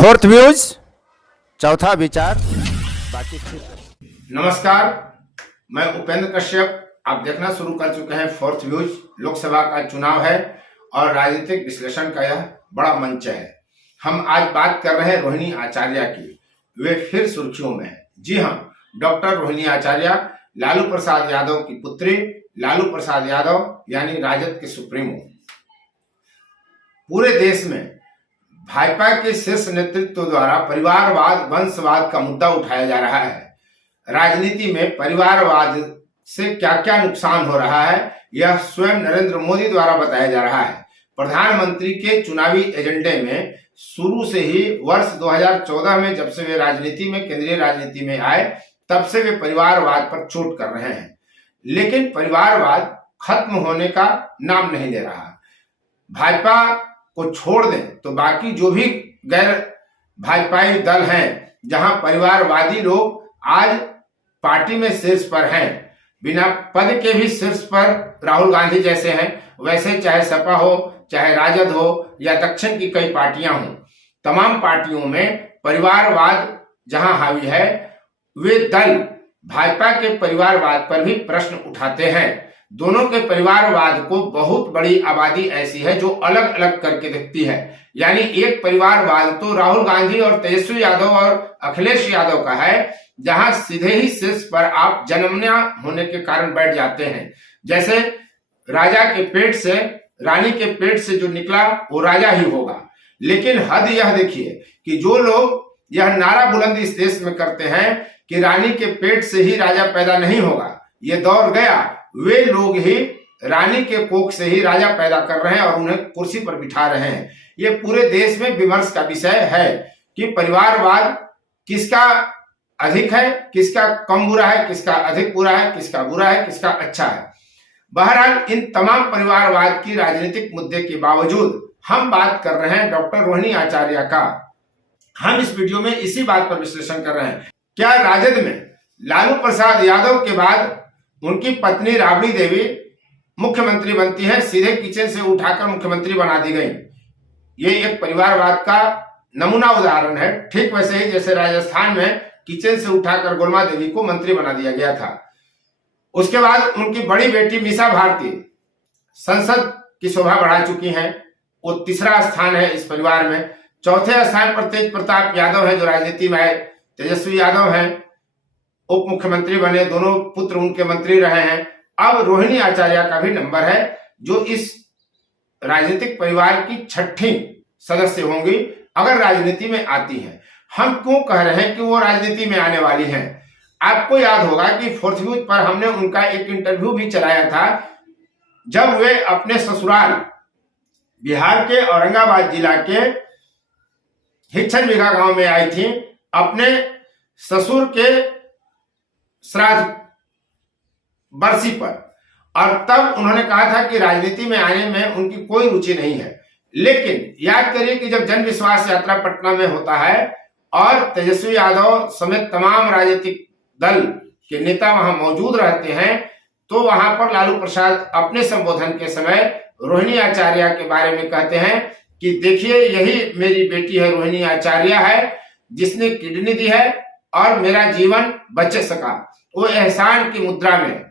Fourth views, चौथा विचार, बाकी नमस्कार, मैं उपेंद्र कश्यप। आप देखना शुरू कर चुके हैं फोर्थ व्यूज। लोकसभा का चुनाव है और राजनीतिक विश्लेषण का यह बड़ा मंच है। हम आज बात कर रहे हैं रोहिणी आचार्य की। वे फिर सुर्खियों में है। जी हाँ, डॉक्टर रोहिणी आचार्य लालू प्रसाद यादव की पुत्री, लालू प्रसाद यादव यानी राजद के सुप्रीमो। पूरे देश में भाजपा के शीर्ष नेतृत्व द्वारा परिवारवाद, वंशवाद का मुद्दा उठाया जा रहा है। राजनीति में परिवारवाद से क्या क्या नुकसान हो रहा है, यह स्वयं नरेंद्र मोदी द्वारा बताया जा रहा है। प्रधानमंत्री के चुनावी एजेंडे में शुरू से ही वर्ष 2014 में जब से वे राजनीति में, केंद्रीय राजनीति में आए, तब से वे परिवारवाद पर चोट कर रहे हैं। लेकिन परिवारवाद खत्म होने का नाम नहीं ले रहा। भाजपा को छोड़ दें तो बाकी जो भी गैर भाजपाई दल हैं, जहां परिवारवादी लोग आज पार्टी में शीर्ष पर हैं, बिना पद के भी शीर्ष पर राहुल गांधी जैसे हैं, वैसे चाहे सपा हो, चाहे राजद हो या दक्षिण की कई पार्टियां हों, तमाम पार्टियों में परिवारवाद जहां हावी है, वे दल भाजपा के परिवारवाद पर भी प्रश्न उठाते हैं। दोनों के परिवारवाद को बहुत बड़ी आबादी ऐसी है जो अलग अलग करके देखती है। यानी एक परिवारवाद तो राहुल गांधी और तेजस्वी यादव और अखिलेश यादव का है, जहां सीधे ही शीर्ष पर आप जन्मना होने के कारण बैठ जाते हैं। जैसे राजा के पेट से, रानी के पेट से जो निकला वो राजा ही होगा। लेकिन हद यह देखिए कि जो लोग यह नारा बुलंदी इस देश में करते हैं कि रानी के पेट से ही राजा पैदा नहीं होगा, ये दौर गया। वे लोग ही रानी के कोख से ही राजा पैदा कर रहे हैं और उन्हें कुर्सी पर बिठा रहे हैं। ये पूरे देश में विमर्श का विषय है कि परिवारवाद किसका अधिक है, किसका कम बुरा है, किसका अधिक बुरा है, किसका बुरा है, किसका अच्छा है। बहरहाल इन तमाम परिवारवाद की राजनीतिक मुद्दे के बावजूद हम बात कर रहे हैं डॉक्टर रोहिणी आचार्य का। हम इस वीडियो में इसी बात पर विश्लेषण कर रहे हैं। क्या राजद में लालू प्रसाद यादव के बाद उनकी पत्नी राबड़ी देवी मुख्यमंत्री बनती है, सीधे किचन से उठाकर मुख्यमंत्री बना दी गई? ये एक परिवारवाद का नमूना उदाहरण है। ठीक वैसे ही जैसे राजस्थान में किचन से उठाकर गोलमा देवी को मंत्री बना दिया गया था। उसके बाद उनकी बड़ी बेटी मीसा भारती संसद की शोभा बढ़ा चुकी हैं, वो तीसरा स्थान है इस परिवार में। चौथे स्थान पर तेज प्रताप यादव है जो राजनीति में है, तेजस्वी यादव हैं, उप मुख्यमंत्री बने, दोनों पुत्र उनके मंत्री रहे हैं। अब रोहिणी आचार्य का भी नंबर है जो इस राजनीतिक परिवार की छठी सदस्य होंगी अगर राजनीति में आती है। हम क्यों कह रहे हैं कि वो राजनीति में आने वाली हैं? आपको याद होगा कि फोर्थ व्यूज पर हमने उनका एक इंटरव्यू भी चलाया था, जब वे अपने ससुराल बिहार के औरंगाबाद जिला के हिच्छन बिघा गांव में आई थी अपने ससुर के श्राद्ध बरसी पर, और तब उन्होंने कहा था कि राजनीति में आने में उनकी कोई रुचि नहीं है। लेकिन याद करिए कि जब जन विश्वास यात्रा पटना में होता है और तेजस्वी यादव समेत तमाम राजनीतिक दल के नेता वहां मौजूद रहते हैं, तो वहां पर लालू प्रसाद अपने संबोधन के समय रोहिणी आचार्य के बारे में कहते हैं कि देखिए, यही मेरी बेटी है, रोहिणी आचार्य है, जिसने किडनी दी है और मेरा जीवन बच सका। वो एहसान की मुद्रा में,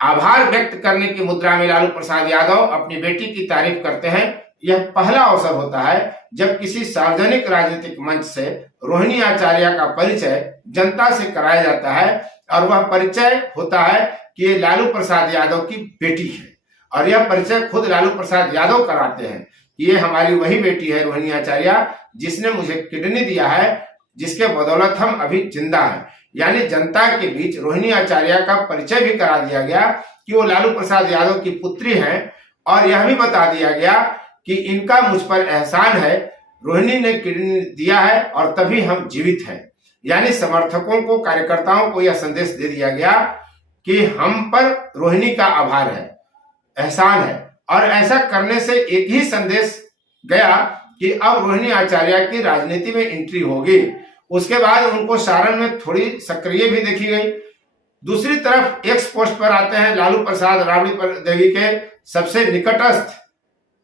आभार व्यक्त करने की मुद्रा में लालू प्रसाद यादव अपनी बेटी की तारीफ करते हैं। यह पहला अवसर होता है जब किसी सार्वजनिक राजनीतिक मंच से रोहिणी आचार्य का परिचय जनता से कराया जाता है, और वह परिचय होता है कि ये लालू प्रसाद यादव की बेटी है। और यह परिचय खुद लालू प्रसाद यादव कराते हैं कि ये हमारी वही बेटी है रोहिणी आचार्य, जिसने मुझे किडनी दिया है, जिसके बदौलत हम अभी जिंदा हैं। यानी जनता के बीच रोहिणी आचार्य का परिचय भी करा दिया गया कि वो लालू प्रसाद यादव की पुत्री हैं, और यह भी बता दिया गया कि इनका मुझ पर एहसान है, रोहिणी ने किडनी दिया है और तभी हम जीवित हैं। यानी समर्थकों को, कार्यकर्ताओं को यह संदेश दे दिया गया कि हम पर रोहिणी का आभार है, एहसान है। और ऐसा करने से एक ही संदेश गया कि अब रोहिणी आचार्य की राजनीति में एंट्री होगी। उसके बाद उनको सारण में थोड़ी सक्रिय भी देखी गई। दूसरी तरफ एक्स पोस्ट पर आते हैं लालू प्रसाद राबड़ी देवी के सबसे निकटस्थ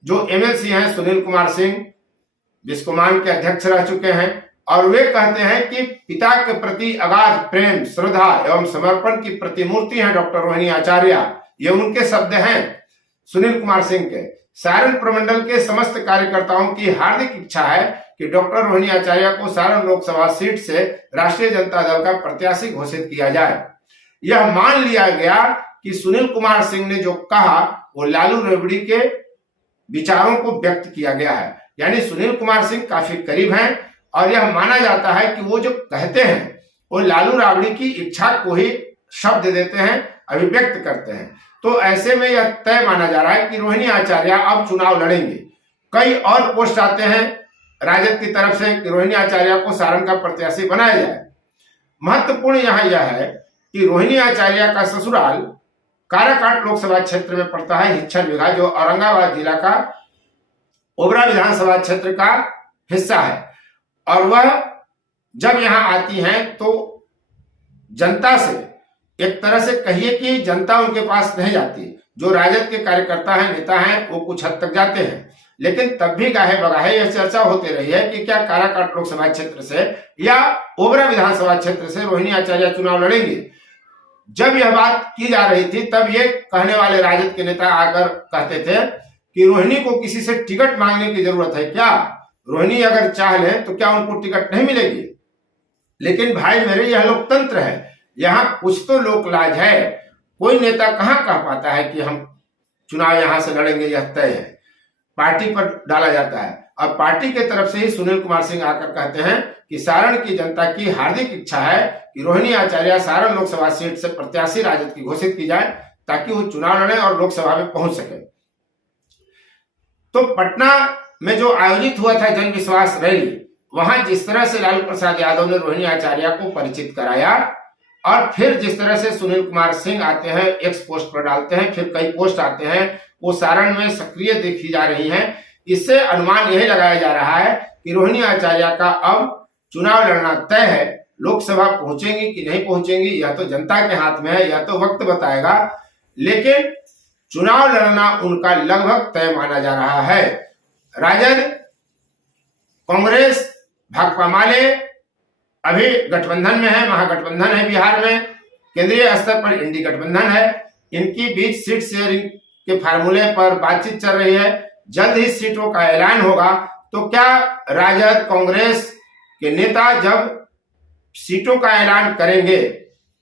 जो एमएलसी हैं सुनील कुमार सिंह, बिस्कोमान के अध्यक्ष रह चुके हैं और वे कहते हैं कि पिता के प्रति अगाध प्रेम, श्रद्धा एवं समर्पण की प्रतिमूर्ति हैं डॉक्टर रोहिणी आचार्य। ये उनके शब्द हैं सुनील कुमार सिंह के। सारण प्रमंडल के समस्त कार्यकर्ताओं की हार्दिक इच्छा है कि डॉक्टर रोहिणी आचार्य को सारण लोकसभा सीट से राष्ट्रीय जनता दल का प्रत्याशी घोषित किया जाए। यह मान लिया गया कि सुनील कुमार सिंह ने जो कहा वो लालू राबड़ी के विचारों को व्यक्त किया गया है, यानी सुनील कुमार सिंह काफी करीब हैं और यह माना जाता है कि वो जो कहते हैं वो लालू राबड़ी की इच्छा को ही शब्द देते हैं, अभिव्यक्त करते हैं। तो ऐसे में यह तय माना जा रहा है कि रोहिणी आचार्य अब चुनाव लड़ेंगे। कई और पोस्ट आते हैं राजद की तरफ से कि रोहिणी आचार्य को सारण का प्रत्याशी बनाया जाए। महत्वपूर्ण यहाँ यह है कि रोहिणी आचार्य का ससुराल काराकाट लोकसभा क्षेत्र में पड़ता है, हिच्छन विघा, जो औरंगाबाद जिला का ओबरा विधानसभा क्षेत्र का हिस्सा है। और वह जब यहाँ आती हैं तो जनता से, एक तरह से कहिए कि जनता उनके पास नहीं जाती। जो राजद के कार्यकर्ता हैं, नेता हैं, वो कुछ हद तक जाते हैं, लेकिन तब भी गाहे बगाहे यह चर्चा होती रही है कि क्या काराकाट लोकसभा क्षेत्र से या ओबरा विधानसभा क्षेत्र से रोहिणी आचार्य चुनाव लड़ेंगे। जब यह बात की जा रही थी तब ये कहने वाले राजद के नेता आकर कहते थे कि रोहिणी को किसी से टिकट मांगने की जरूरत है क्या, रोहिणी अगर चाह ले तो क्या उनको टिकट नहीं मिलेगी। लेकिन भाई मेरे, यह लोकतंत्र है, यहाँ कुछ तो लोक लाज है। कोई नेता कहाँ कह पाता है कि हम चुनाव यहां से लड़ेंगे, यह तय है, पार्टी पर डाला जाता है। और पार्टी के तरफ से ही सुनील कुमार सिंह आकर कहते हैं कि सारण की जनता की हार्दिक इच्छा है कि रोहिणी आचार्य सारण लोकसभा सीट से प्रत्याशी राजद की घोषित की जाए ताकि वो चुनाव लड़े और लोकसभा में पहुंच सके। तो पटना में जो आयोजित हुआ था जन विश्वास रैली, वहां जिस तरह से लालू प्रसाद यादव ने रोहिणी आचार्य को परिचित कराया और फिर जिस तरह से सुनील कुमार सिंह आते हैं, एक्स पोस्ट पर डालते हैं, फिर कई पोस्ट आते हैं, वो सारण में सक्रिय देखी जा रही हैं। इससे अनुमान यही लगाया जा रहा है कि रोहिणी आचार्य का अब चुनाव लड़ना तय है। लोकसभा पहुंचेंगी कि नहीं पहुंचेंगी यह तो जनता के हाथ में है, यह तो वक्त बताएगा, लेकिन चुनाव लड़ना उनका लगभग तय माना जा रहा है। राजद, कांग्रेस, भाकपा माले अभी गठबंधन में है, महागठबंधन है बिहार में, केंद्रीय स्तर पर इंडी गठबंधन है। इनकी बीच सीट शेयरिंग के फार्मूले पर बातचीत चल रही है। जल्द ही सीटों का ऐलान होगा। तो क्या राजद, कांग्रेस के नेता जब सीटों का ऐलान करेंगे,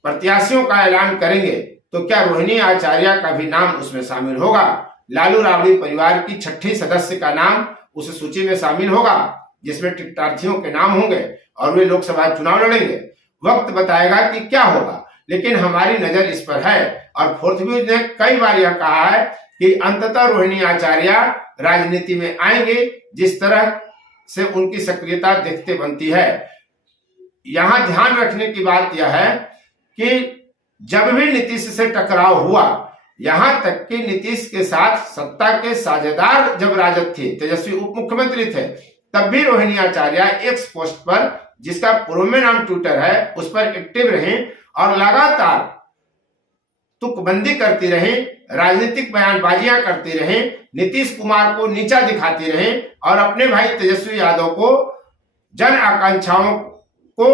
प्रत्याशियों का ऐलान करेंगे, तो क्या रोहिणी आचार्य का भी नाम उसमें शामिल होगा? लालू राबड़ी परिवार की छठी सदस्य का नाम उस सूची में शामिल होगा जिसमें टिकटार्थियों के नाम होंगे और वे लोकसभा चुनाव लड़ेंगे। वक्त बताएगा कि क्या होगा, लेकिन हमारी नजर इस पर है। और फोर्थ व्यूज ने कई बार यह कहा है कि अंततः रोहिणी आचार्य राजनीति में आएंगे, जिस तरह से उनकी सक्रियता देखते बनती है। यहां ध्यान रखने की बात यह है कि जब भी नीतीश से टकराव हुआ, यहां तक कि नीतीश के साथ सत्ता के साझेदार जब राजद थे, तेजस्वी उप मुख्यमंत्री थे, तब भी रोहिणी आचार्य एक्स पोस्ट पर, जिसका पूर्व में नाम ट्विटर है, उस पर एक्टिव रहे और लगातार तुकबंदी करती रहे, राजनीतिक बयानबाजियां करती रहे, नीतीश कुमार को नीचा दिखाती रहे और अपने भाई तेजस्वी यादव को जन आकांक्षाओं को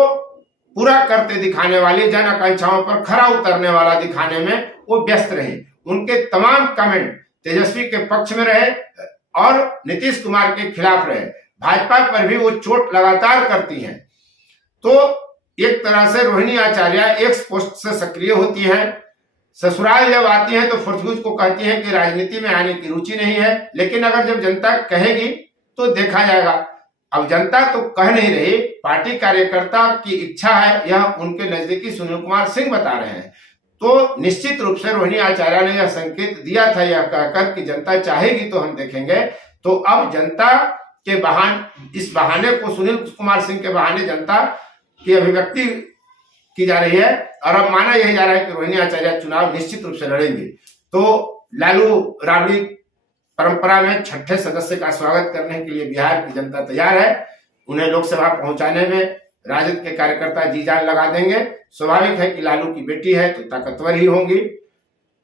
पूरा करते दिखाने वाली, जन आकांक्षाओं पर खरा उतरने वाला दिखाने में वो व्यस्त रहे। उनके तमाम कमेंट तेजस्वी के पक्ष में रहे और नीतीश कुमार के खिलाफ रहे। भाजपा पर भी वो चोट लगातार करती हैं। तो एक तरह से रोहिणी आचार्य एक्स पोस्ट से सक्रिय होती हैं। ससुराल जब आती हैं तो फुर्तगुज को कहती हैं कि राजनीति में आने की रुचि नहीं है, लेकिन अगर जब जनता कहेगी तो देखा जाएगा। अब जनता तो कह नहीं रही, पार्टी कार्यकर्ता की इच्छा है, यह उनके नजदीकी सुनील कुमार सिंह बता रहे हैं। तो निश्चित रूप से रोहिणी आचार्य ने यह संकेत दिया था, यह कहकर कि जनता चाहेगी तो हम देखेंगे। तो अब जनता के इस बहाने को, सुनील कुमार सिंह के बहाने जनता की अभिव्यक्ति की जा रही है और अब माना यही जा रहा है कि रोहिणी आचार्य चुनाव निश्चित रूप से लड़ेंगे। तो लालू राबड़ी परंपरा में छठे सदस्य का स्वागत करने के लिए बिहार की जनता तैयार है। उन्हें लोकसभा पहुंचाने में राजद के कार्यकर्ता जी जान लगा देंगे। स्वाभाविक है कि लालू की बेटी है तो ताकतवर ही होंगी,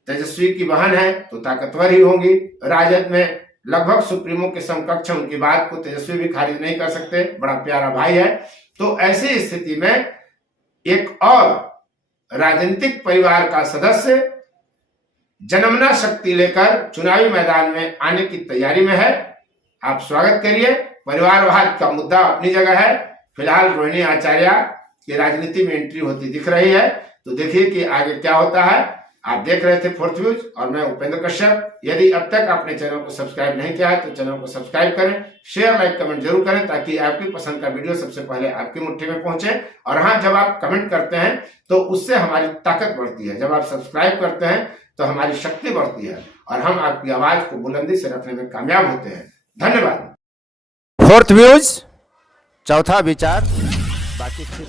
तेजस्वी की बहन है तो ताकतवर ही होंगी। राजद में लगभग सुप्रीमो के समकक्ष, उनकी बात को तेजस्वी भी खारिज नहीं कर सकते, बड़ा प्यारा भाई है। तो ऐसी स्थिति में एक और राजनीतिक परिवार का सदस्य जन्मना शक्ति लेकर चुनावी मैदान में आने की तैयारी में है। आप स्वागत करिए। परिवारवाद का मुद्दा अपनी जगह है। फिलहाल रोहिणी आचार्य की राजनीति में एंट्री होती दिख रही है, तो देखिए कि आगे क्या होता है। आप देख रहे थे फोर्थ व्यूज और मैं उपेंद्र कश्यप। यदि अब तक आपने चैनल को सब्सक्राइब नहीं किया है तो चैनल को सब्सक्राइब करें, शेयर लाइक कमेंट जरूर करें ताकि आपकी पसंद का वीडियो सबसे पहले आपकी मुट्ठी में पहुंचे। और हाँ, जब आप कमेंट करते हैं तो उससे हमारी ताकत बढ़ती है, जब आप सब्सक्राइब करते हैं तो हमारी शक्ति बढ़ती है और हम आपकी आवाज को बुलंदी से रखने में कामयाब होते हैं। धन्यवाद। फोर्थ व्यूज, चौथा विचार, बाकी फिर